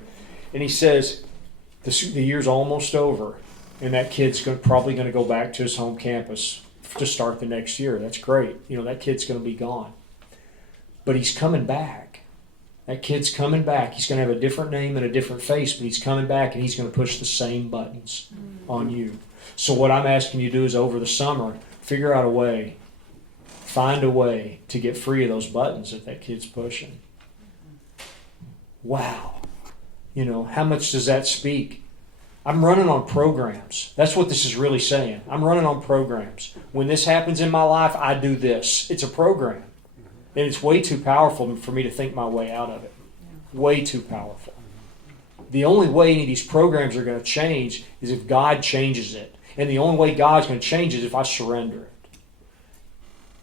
And he says, the year's almost over, and that kid's probably going to go back to his home campus to start the next year. That's great. That kid's going to be gone. But he's coming back. That kid's coming back. He's going to have a different name and a different face, but he's coming back, and he's going to push the same buttons on you. So what I'm asking you to do is over the summer, figure out a way, find a way to get free of those buttons that kid's pushing. Wow. How much does that speak? I'm running on programs. That's what this is really saying. I'm running on programs. When this happens in my life, I do this. It's a program. And it's way too powerful for me to think my way out of it. Way too powerful. The only way any of these programs are going to change is if God changes it. And the only way God's going to change it is if I surrender it.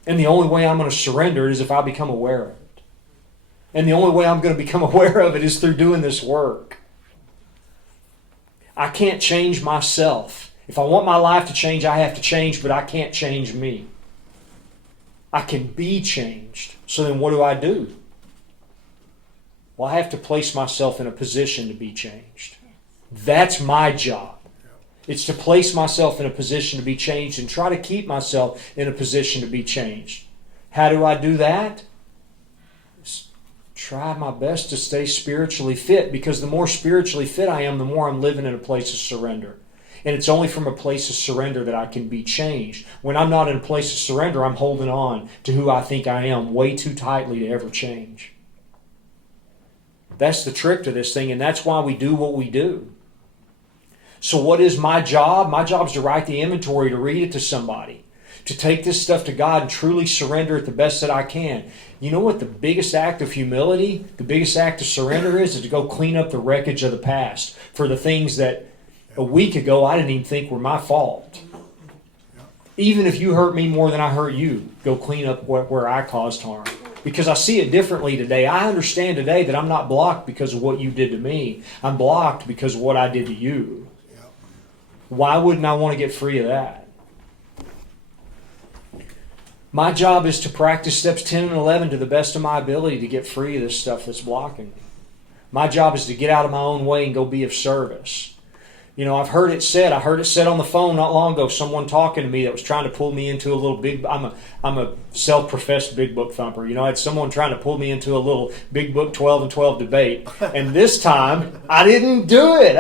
And the only way I'm going to surrender it is if I become aware of it. And the only way I'm going to become aware of it is through doing this work. I can't change myself. If I want my life to change, I have to change, but I can't change me. I can be changed. So then what do? Well, I have to place myself in a position to be changed. That's my job. It's to place myself in a position to be changed and try to keep myself in a position to be changed. How do I do that? Try my best to stay spiritually fit, because the more spiritually fit I am, the more I'm living in a place of surrender. And it's only from a place of surrender that I can be changed. When I'm not in a place of surrender, I'm holding on to who I think I am way too tightly to ever change. That's the trick to this thing, and that's why we do what we do. So what is my job? My job is to write the inventory, to read it to somebody, to take this stuff to God and truly surrender it the best that I can. You know what the biggest act of humility, the biggest act of surrender is to go clean up the wreckage of the past for the things that a week ago I didn't even think were my fault. Even if you hurt me more than I hurt you, go clean up where I caused harm. Because I see it differently today. I understand today that I'm not blocked because of what you did to me. I'm blocked because of what I did to you. Why wouldn't I want to get free of that? My job is to practice steps 10 and 11 to the best of my ability to get free of this stuff that's blocking me. My job is to get out of my own way and go be of service. I've heard it said, I heard it said on the phone not long ago, someone talking to me that was trying to pull me into a little big, I'm a self-professed big book thumper. I had someone trying to pull me into a little big book 12 and 12 debate. And this time, I didn't do it.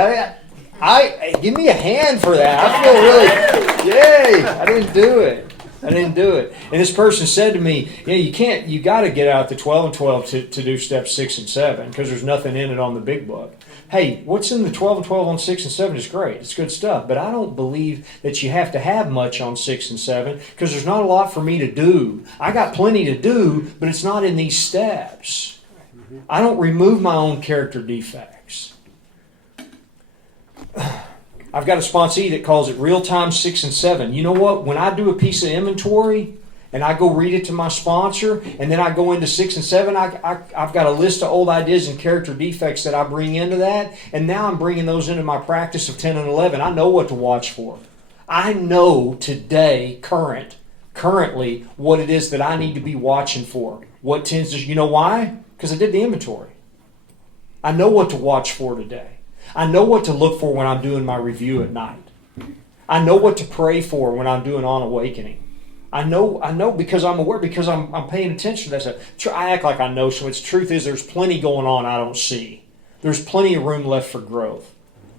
I give me a hand for that. I feel really, yay, I didn't do it. And this person said to me, you got to get out the 12 and 12 to do steps 6 and 7 because there's nothing in it on the big book. Hey, what's in the 12 and 12 on 6 and 7 is great. It's good stuff. But I don't believe that you have to have much on 6 and 7 because there's not a lot for me to do. I got plenty to do, but it's not in these steps. I don't remove my own character defects. I've got a sponsee that calls it real-time 6 and 7. You know what? When I do a piece of inventory, and I go read it to my sponsor, and then I go into 6 and 7, I've got a list of old ideas and character defects that I bring into that, and now I'm bringing those into my practice of 10 and 11. I know what to watch for. I know today, currently, what it is that I need to be watching for. What tends to, you know why? Because I did the inventory. I know what to watch for today. I know what to look for when I'm doing my review at night. I know what to pray for when I'm doing On Awakening. I know because I'm aware, because I'm paying attention to that stuff. I act like I know so much. Truth is, there's plenty going on I don't see. There's plenty of room left for growth.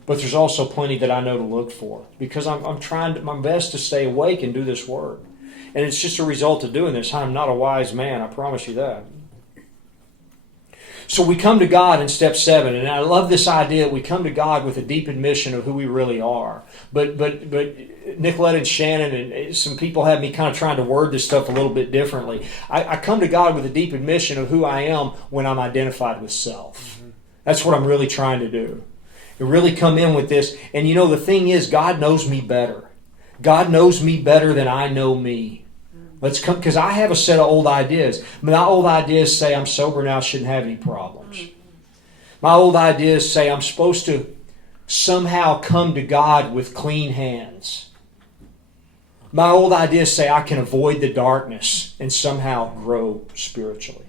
But there's also plenty that I know to look for, because I'm trying my best to stay awake and do this work. And it's just a result of doing this. I'm not a wise man, I promise you that. So we come to God in step 7, and I love this idea that we come to God with a deep admission of who we really are. But Nicolette and Shannon and some people have me kind of trying to word this stuff a little bit differently. I come to God with a deep admission of who I am when I'm identified with self. That's what I'm really trying to do. To really come in with this. And you know, the thing is, God knows me better. God knows me better than I know me. Let's come, because I have a set of old ideas. My old ideas say I'm sober now, shouldn't have any problems. My old ideas say I'm supposed to somehow come to God with clean hands. My old ideas say I can avoid the darkness and somehow grow spiritually.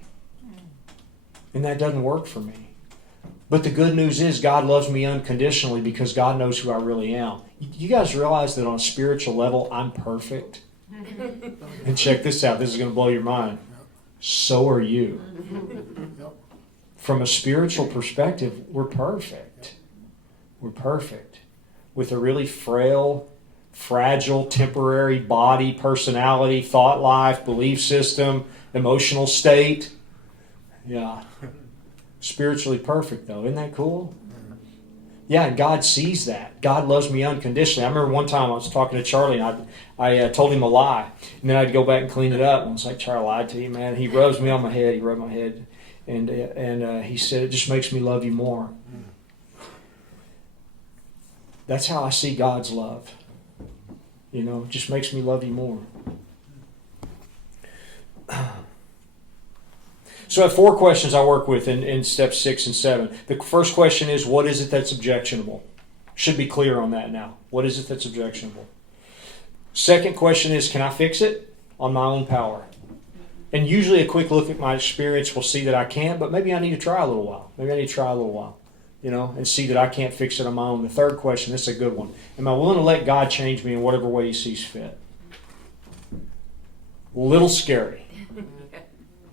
And that doesn't work for me. But the good news is God loves me unconditionally because God knows who I really am. You guys realize that on a spiritual level, I'm perfect? And check this out. This is going to blow your mind. So are you. From a spiritual perspective, we're perfect. We're perfect. With a really frail, fragile, temporary body, personality, thought life, belief system, emotional state. Yeah. Spiritually perfect, though. Isn't that cool? Yeah, and God sees that. God loves me unconditionally. I remember one time I was talking to Charlie, and I told him a lie. And then I had to go back and clean it up. And I was like, Charlie, I lied to you, man. He rubs me on my head. He rubbed my head. And he said, it just makes me love you more. That's how I see God's love. You know, it just makes me love you more. So I have 4 questions I work with in steps 6 and 7. The first question is, what is it that's objectionable? Should be clear on that now. What is it that's objectionable? Second question is, can I fix it on my own power? And usually a quick look at my experience will see that I can't, but maybe I need to try a little while. You know, and see that I can't fix it on my own. The third question, this is a good one. Am I willing to let God change me in whatever way He sees fit? A little scary.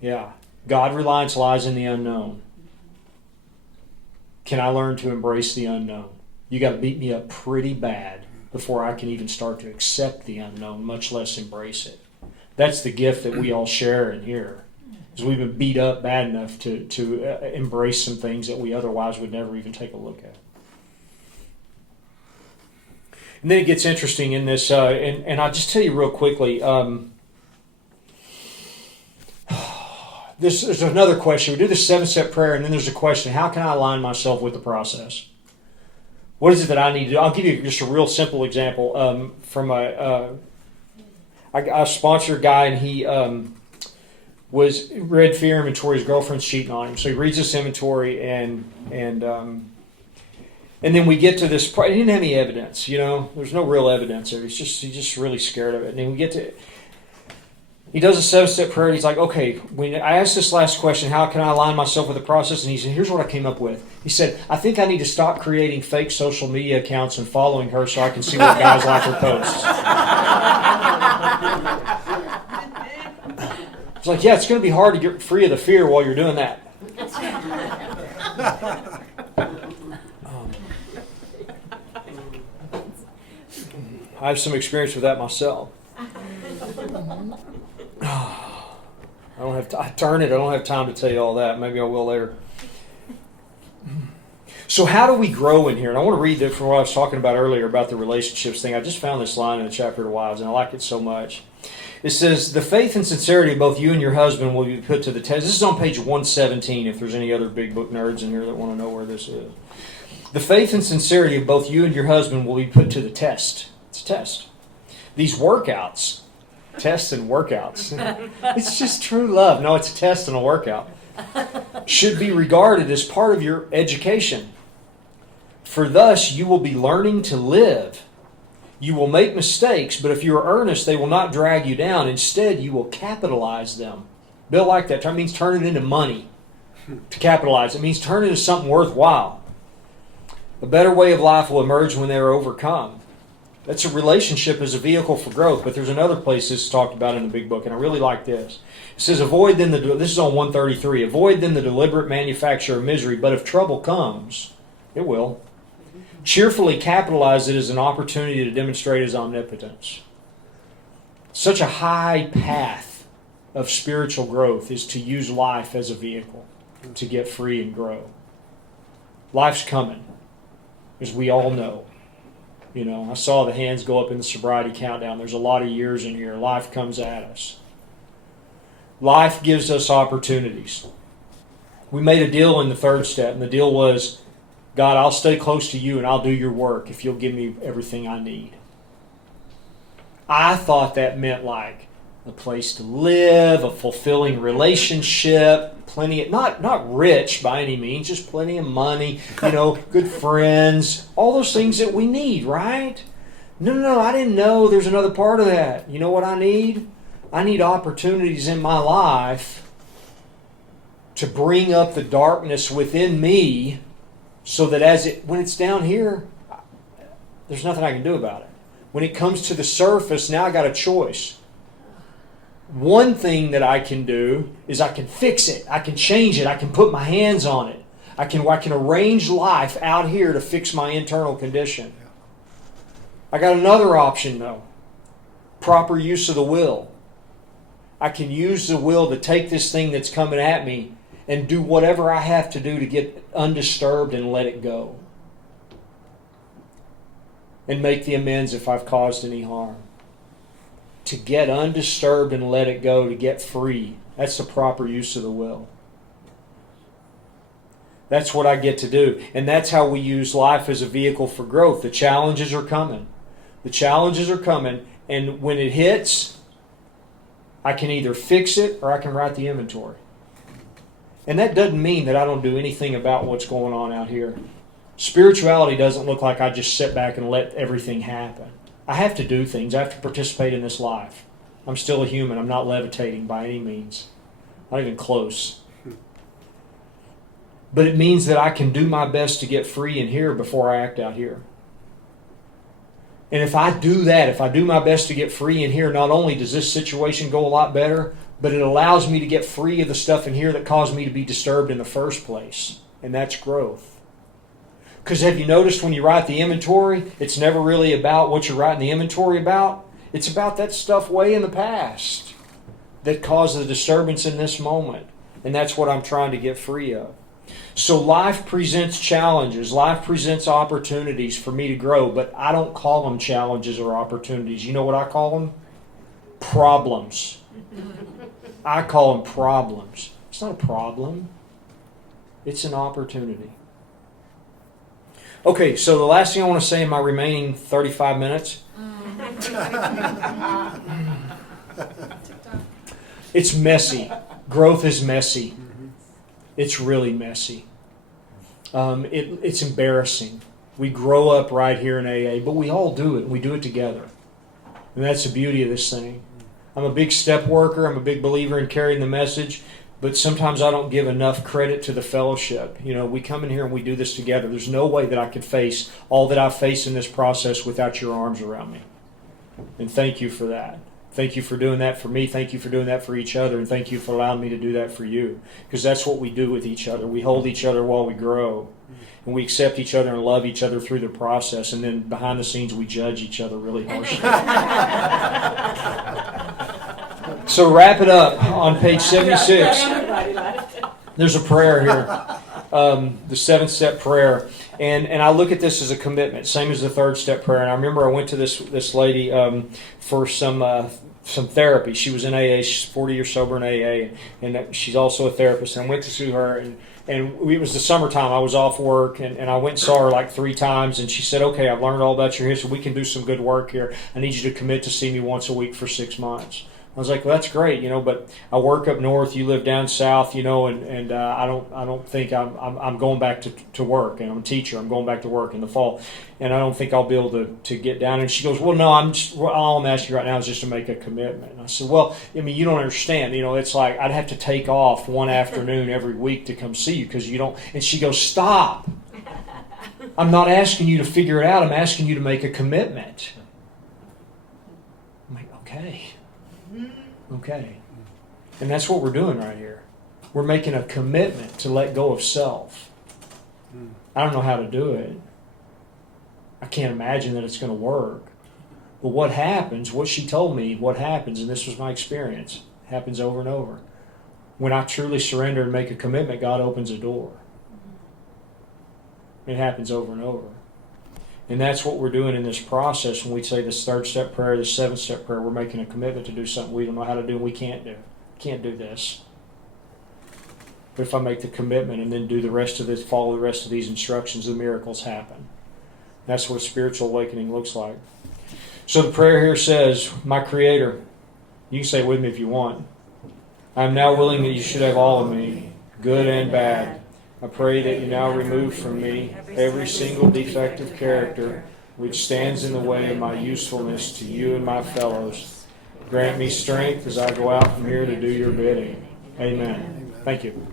Yeah. God reliance lies in the unknown. Can I learn to embrace the unknown? You got to beat me up pretty bad before I can even start to accept the unknown, much less embrace it. That's the gift that we all share in here. Is we've been beat up bad enough to embrace some things that we otherwise would never even take a look at. And then it gets interesting in this, and I'll just tell you real quickly. There's another question. We do the 7-step prayer, and then there's a question: how can I align myself with the process? What is it that I need to do? I'll give you just a real simple example from I sponsor a guy, and he read fear inventory. His girlfriend's cheating on him, so he reads this inventory, and then we get to this. He didn't have any evidence, you know. There's no real evidence there. He's just really scared of it. And then we get to. He does a 7-step prayer, and he's like, okay, when I asked this last question, how can I align myself with the process? And he said, here's what I came up with. He said, I think I need to stop creating fake social media accounts and following her so I can see what guys like her posts. It's like, yeah, it's going to be hard to get free of the fear while you're doing that. I have some experience with that myself. I don't have I don't have time to tell you all that. Maybe I will later. So how do we grow in here? And I want to read that from what I was talking about earlier about the relationships thing. I just found this line in the chapter of Wives, and I like it so much. It says, the faith and sincerity of both you and your husband will be put to the test. This is on page 117, if there's any other big book nerds in here that want to know where this is. The faith and sincerity of both you and your husband will be put to the test. It's a test. These workouts Tests and workouts. It's just true love. No, it's a test and a workout. Should be regarded as part of your education. For thus you will be learning to live. You will make mistakes, but if you are earnest, they will not drag you down. Instead, you will capitalize them. Bill liked that term. It means turn it into money. To capitalize, it means turn it into something worthwhile. A better way of life will emerge when they are overcome. That's a relationship as a vehicle for growth, but there's another place this is talked about in the big book, and I really like this. It says, avoid then this is on 133, avoid then the deliberate manufacture of misery, but if trouble comes, it will. Cheerfully capitalize it as an opportunity to demonstrate His omnipotence. Such a high path of spiritual growth is to use life as a vehicle to get free and grow. Life's coming, as we all know. You know, I saw the hands go up in the sobriety countdown. There's a lot of years in here. Life comes at us. Life gives us opportunities. We made a deal in the third step, and the deal was, God, I'll stay close to you and I'll do your work if you'll give me everything I need. I thought that meant like a place to live, a fulfilling relationship, plenty of, not rich by any means, just plenty of money, good friends, all those things that we need, right? No, I didn't know there's another part of that. You know what I need? I need opportunities in my life to bring up the darkness within me so that when it's down here, there's nothing I can do about it. When it comes to the surface, now I got a choice. One thing that I can do is I can fix it. I can change it. I can put my hands on it. I can arrange life out here to fix my internal condition. I got another option though. Proper use of the will. I can use the will to take this thing that's coming at me and do whatever I have to do to get undisturbed and let it go. And make the amends if I've caused any harm. To get undisturbed and let it go, to get free. That's the proper use of the will. That's what I get to do. And that's how we use life as a vehicle for growth. The challenges are coming. The challenges are coming. And when it hits, I can either fix it or I can write the inventory. And that doesn't mean that I don't do anything about what's going on out here. Spirituality doesn't look like I just sit back and let everything happen. I have to do things. I have to participate in this life. I'm still a human. I'm not levitating by any means. Not even close. But it means that I can do my best to get free in here before I act out here. And if I do that, if I do my best to get free in here, not only does this situation go a lot better, but it allows me to get free of the stuff in here that caused me to be disturbed in the first place. And that's growth. Because have you noticed when you write the inventory, it's never really about what you're writing the inventory about. It's about that stuff way in the past that caused the disturbance in this moment. And that's what I'm trying to get free of. So life presents challenges. Life presents opportunities for me to grow. But I don't call them challenges or opportunities. You know what I call them? Problems. I call them problems. It's not a problem. It's an opportunity. Okay, so the last thing I want to say in my remaining 35 minutes. It's messy. Growth is messy. It's really messy. It's embarrassing. We grow up right here in AA, but we all do it. We do it together. And that's the beauty of this thing. I'm a big step worker. I'm a big believer in carrying the message. But sometimes I don't give enough credit to the fellowship. We come in here and we do this together. There's no way that I could face all that I face in this process without your arms around me. And thank you for that. Thank you for doing that for me. Thank you for doing that for each other. And thank you for allowing me to do that for you. Because that's what we do with each other. We hold each other while we grow. And we accept each other and love each other through the process. And then behind the scenes, we judge each other really harshly. So to wrap it up, on page 76, there's a prayer here, the 7-step prayer. And I look at this as a commitment, same as the 3rd-step prayer. And I remember I went to this lady for some therapy. She was in AA. She's 40 years sober in AA. And she's also a therapist. And I went to see her. it was the summertime. I was off work, and I went and saw her like 3 times, and she said, okay, I've learned all about your history. We can do some good work here. I need you to commit to see me once a week for 6 months. I was like, well, that's great, but I work up north, you live down south, and I don't think I'm going back to work, and I'm a teacher. I'm going back to work in the fall, and I don't think I'll be able to get down. And she goes, well, no, all I'm asking you right now is just to make a commitment. And I said, well, you don't understand. It's like I'd have to take off one afternoon every week to come see you because you don't. And she goes, stop. I'm not asking you to figure it out. I'm asking you to make a commitment. I'm like, okay. Okay. And that's what we're doing right here. We're making a commitment to let go of self. I don't know how to do it. I can't imagine that it's going to work. But what happens, what she told me, what happens, and this was my experience, happens over and over. When I truly surrender and make a commitment, God opens a door. It happens over and over. And that's what we're doing in this process when we say this 3rd step prayer, this 7th step prayer. We're making a commitment to do something we don't know how to do and we can't do. Can't do this. But if I make the commitment and then do the rest of this, follow the rest of these instructions, the miracles happen. That's what spiritual awakening looks like. So the prayer here says, my Creator, you can say it with me if you want. I am now willing that you should have all of me, good and bad. I pray that you now remove from me every single defective character which stands in the way of my usefulness to you and my fellows. Grant me strength as I go out from here to do your bidding. Amen. Thank you.